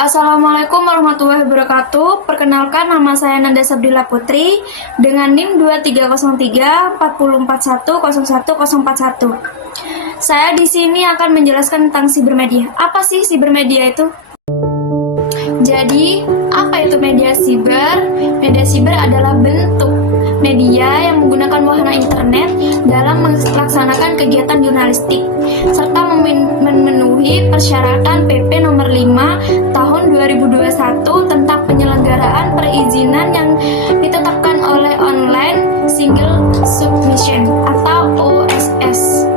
Assalamualaikum warahmatullahi wabarakatuh. Perkenalkan, nama saya Nanda Sabdila Putri dengan NIM 2303 404101041. Saya di sini akan menjelaskan tentang sibermedia. Apa sih sibermedia itu? Jadi, apa itu media siber? Media siber adalah bentuk media yang menggunakan wahana internet dalam melaksanakan kegiatan jurnalistik serta memenuhi persyaratan PP nomor 5 tahun 2021 tentang penyelenggaraan perizinan yang ditetapkan oleh Online Single Submission atau OSS,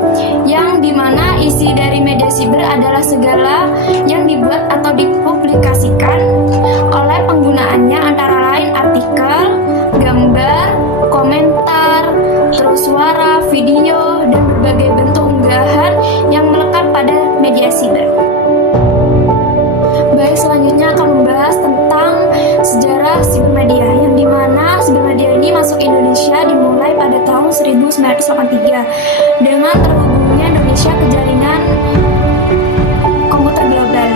yang dimana isi dari media siber adalah segala yang dibuat atau dipublikasikan oleh penggunaannya, antara lain artikel, gambar, komentar, terus suara, video, dan berbagai bentuk unggahan yang melekat pada media siber. Baik, selanjutnya akan membahas tentang sejarah sibermedia, yang dimana sibermedia ini masuk Indonesia dimulai pada tahun 1983 dengan terhubungnya Indonesia ke jaringan komputer global,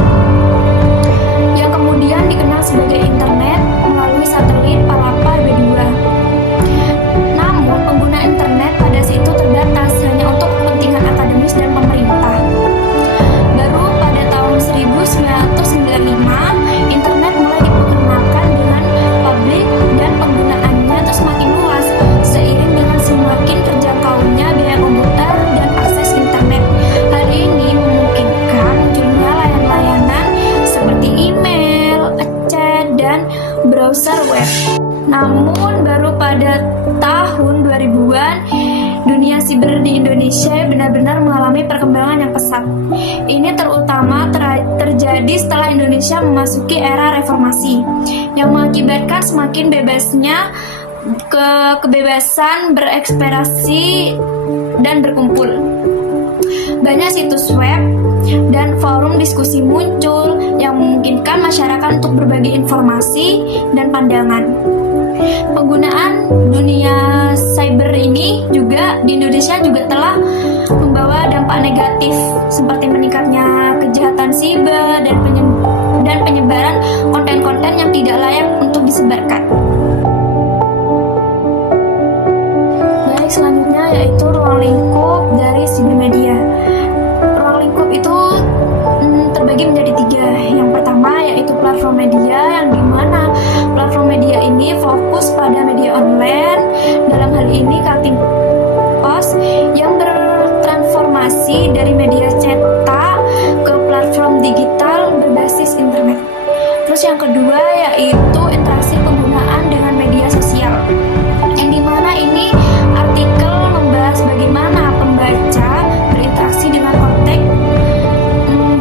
yang kemudian dikenal sebagai internet melalui satelit Palapa B2. Namun, pengguna internet pada situ terbatas hanya untuk kepentingan akademis dan pemerintah. Baru pada tahun 1995, internet mulai diperkenalkan dengan publik dan penggunaannya terus semakin luas seiring dengan semakin terjangkaunya biaya komputer dan akses internet. Hal ini memungkinkan munculnya layanan-layanan seperti email, chat, dan browser web. Namun baru pada tahun 2000-an dunia siber di Indonesia benar-benar mengalami perkembangan yang pesat. Ini terutama terjadi setelah Indonesia memasuki era reformasi yang mengakibatkan semakin bebasnya kebebasan berekspresi dan berkumpul. Banyak situs web dan forum diskusi muncul yang memungkinkan masyarakat untuk berbagi informasi dan pandangan. Penggunaan dunia cyber ini juga di Indonesia juga telah membawa dampak negatif seperti meningkatnya kejahatan siber dan penyebaran konten-konten yang tidak layak untuk disebarkan. Baik, selanjutnya yaitu ruang lingkup dari sibermedia. Ruang lingkup itu terbagi menjadi 3. Yang pertama yaitu platform media, yang dimana platform media ini fokus pada media online, dalam hal ini cutting post yang bertransformasi dari media cetak ke platform digital berbasis internet. Terus yang kedua yaitu interaksi penggunaan dengan media sosial, yang dimana ini artikel membahas bagaimana pembaca berinteraksi dengan konteks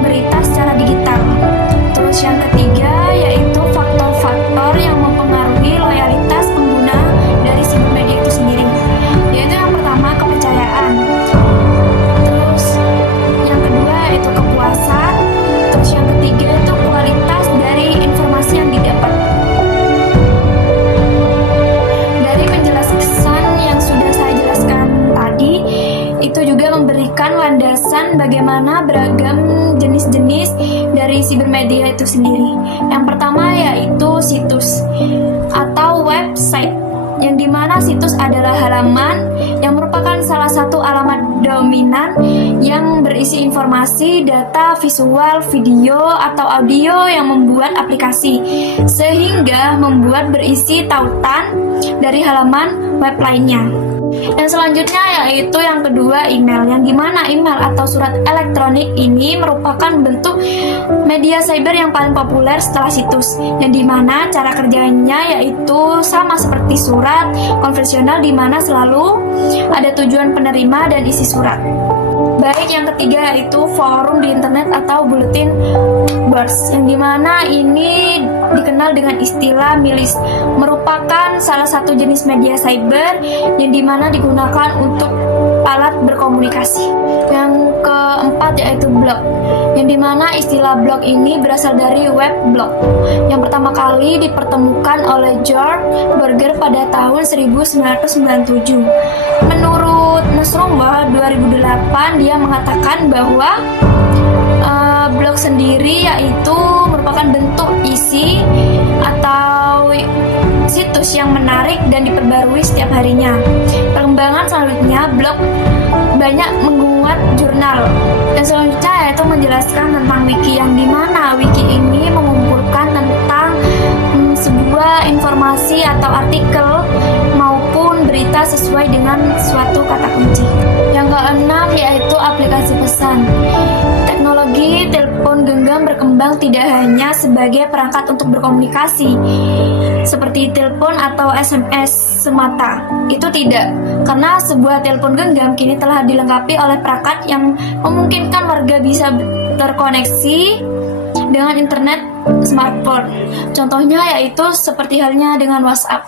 berita secara digital. Terus yang ketiga yaitu faktor-faktor yang mempengaruhi loyalitas pengguna dari sibermedia itu sendiri, yaitu yang pertama kepercayaan, terus yang kedua yaitu kepuasan, terus yang ketiga itu kualitas dari informasi yang didapat. Dari penjelasan yang sudah saya jelaskan tadi, itu juga memberikan landasan bagaimana beragam jenis-jenis dari sibermedia itu sendiri. Yang pertama yaitu situs atau website, yang dimana situs adalah halaman yang merupakan salah satu alamat dominan yang berisi informasi, data, visual, video, atau audio yang membuat aplikasi, sehingga membuat berisi tautan dari halaman web lainnya. Dan selanjutnya yaitu yang kedua email, yang dimana email atau surat elektronik ini merupakan bentuk media cyber yang paling populer setelah situs, yang dimana cara kerjanya yaitu sama seperti surat konvensional, dimana selalu ada tujuan penerima dan isi surat. Baik, yang ketiga yaitu forum di internet atau bulletin boards, yang dimana ini dikenal dengan istilah milis, merupakan salah satu jenis media cyber yang dimana digunakan untuk alat berkomunikasi. Yang keempat yaitu blog, yang dimana istilah blog ini berasal dari web blog yang pertama kali dipertemukan oleh George Berger pada tahun 1997. Menurut Nasrullah 2008, dia mengatakan bahwa blog sendiri yaitu merupakan bentuk isi atau situs yang menarik dan diperbarui setiap harinya. Perkembangan selanjutnya, blog banyak menguat jurnal. Dan selanjutnya yaitu menjelaskan tentang wiki, yang dimana wiki ini mengumpulkan tentang sebuah informasi atau artikel maupun berita sesuai dengan suatu kata kunci. Yang keenam yaitu aplikasi pesan. Teknologi telepon genggam berkembang tidak hanya sebagai perangkat untuk berkomunikasi seperti telepon atau SMS semata. Itu tidak, karena sebuah telepon genggam kini telah dilengkapi oleh perangkat yang memungkinkan warga bisa terkoneksi dengan internet smartphone. Contohnya yaitu seperti halnya dengan WhatsApp.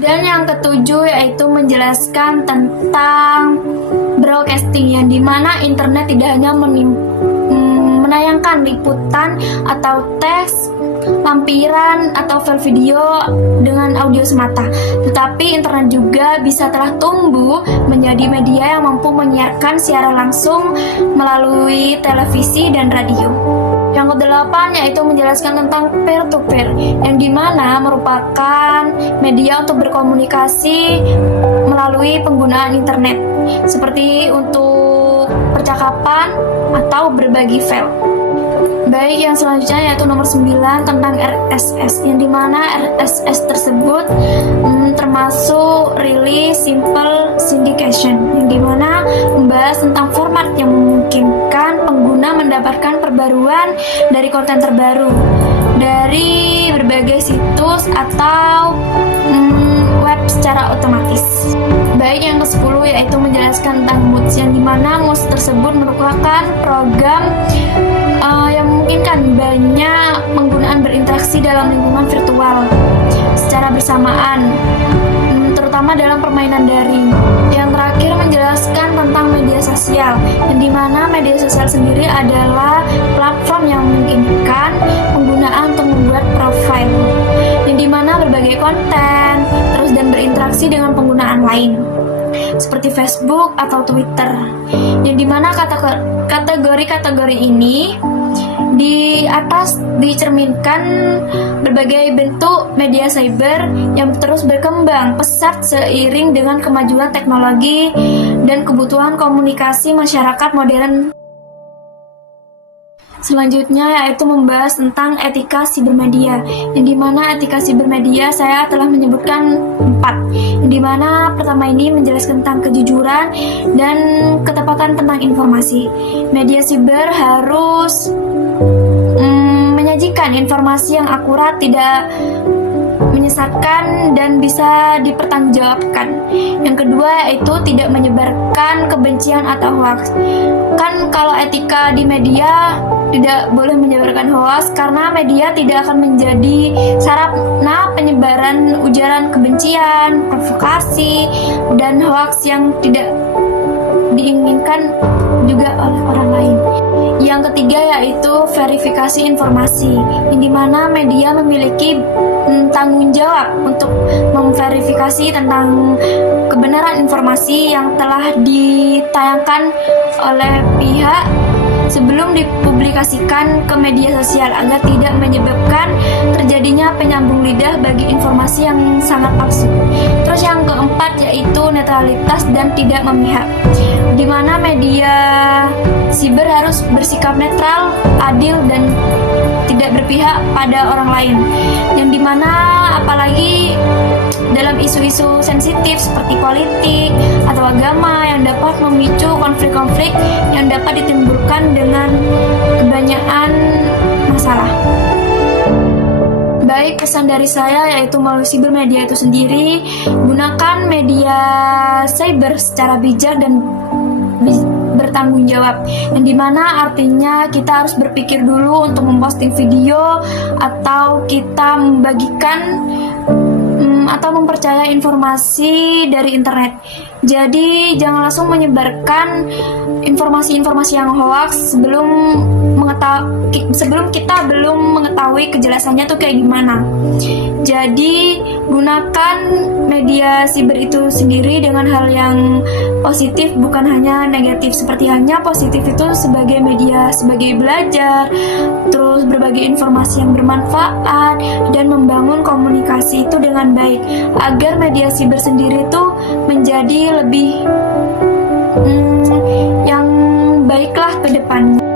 Dan yang ketujuh yaitu menjelaskan tentang broadcasting, yang dimana internet tidak hanya menayangkan liputan atau teks, lampiran atau file video dengan audio semata, tetapi internet juga bisa telah tumbuh menjadi media yang mampu menyiarkan siaran langsung melalui televisi dan radio. Yang kedelapan yaitu menjelaskan tentang peer-to-peer, yang dimana merupakan media untuk berkomunikasi melalui penggunaan internet, seperti untuk percakapan atau berbagi file. Baik, yang selanjutnya yaitu nomor 9 tentang RSS, yang dimana RSS tersebut termasuk Really Simple Syndication, yang dimana membahas tentang format yang memungkinkan pengguna mendapatkan perbaruan dari konten terbaru dari berbagai situs atau web secara otomatis. Baik, yang ke-10 yaitu menjelaskan tentang Moods, yang dimana Moods tersebut merupakan program yang memungkinkan banyak penggunaan berinteraksi dalam lingkungan virtual secara bersamaan, terutama dalam permainan daring. Yang terakhir menjelaskan tentang media sosial, yang dimana media sosial sendiri adalah platform yang memungkinkan penggunaan untuk membuat profil, yang dimana berbagai konten terus dan berinteraksi dengan penggunaan lain seperti Facebook atau Twitter, yang dimana kategori-kategori ini di atas dicerminkan berbagai bentuk media cyber yang terus berkembang pesat seiring dengan kemajuan teknologi dan kebutuhan komunikasi masyarakat modern. Selanjutnya yaitu membahas tentang etika sibermedia, yang dimana etika sibermedia saya telah menyebutkan 4, yang dimana pertama ini menjelaskan tentang kejujuran dan ketepatan tentang informasi. Media siber harus menyajikan informasi yang akurat, tidak menyesatkan dan bisa dipertanggungjawabkan. Yang kedua yaitu tidak menyebarkan kebencian atau hoax. Kan kalau etika di media tidak boleh menyebarkan hoax, karena media tidak akan menjadi sarana penyebaran ujaran kebencian, provokasi, dan hoax yang tidak diinginkan juga oleh orang lain. Yang ketiga yaitu verifikasi informasi, yang dimana media memiliki tanggung jawab untuk memverifikasi tentang kebenaran informasi yang telah ditayangkan oleh pihak sebelum dipublikasikan ke media sosial, agar tidak menyebabkan terjadinya penyambung lidah bagi informasi yang sangat palsu. Terus yang keempat yaitu netralitas dan tidak memihak, di mana media siber harus bersikap netral, adil, dan tidak berpihak pada orang lain, yang dimana apalagi dalam isu-isu sensitif seperti politik atau agama yang dapat memicu konflik-konflik yang dapat ditimbulkan dengan kebanyakan masalah. Baik, pesan dari saya yaitu melalui sibermedia itu sendiri, gunakan media cyber secara bijak dan bertanggung jawab, yang dimana artinya kita harus berpikir dulu untuk memposting video atau kita membagikan atau mempercayai informasi dari internet. Jadi jangan langsung menyebarkan informasi-informasi yang hoax sebelum kita belum mengetahui kejelasannya tuh kayak gimana. Jadi gunakan media siber itu sendiri dengan hal yang positif, bukan hanya negatif. Seperti halnya positif itu sebagai media, sebagai belajar, terus berbagi informasi yang bermanfaat, dan membangun komunikasi itu dengan baik, agar media siber sendiri itu menjadi lebih yang baiklah ke depannya.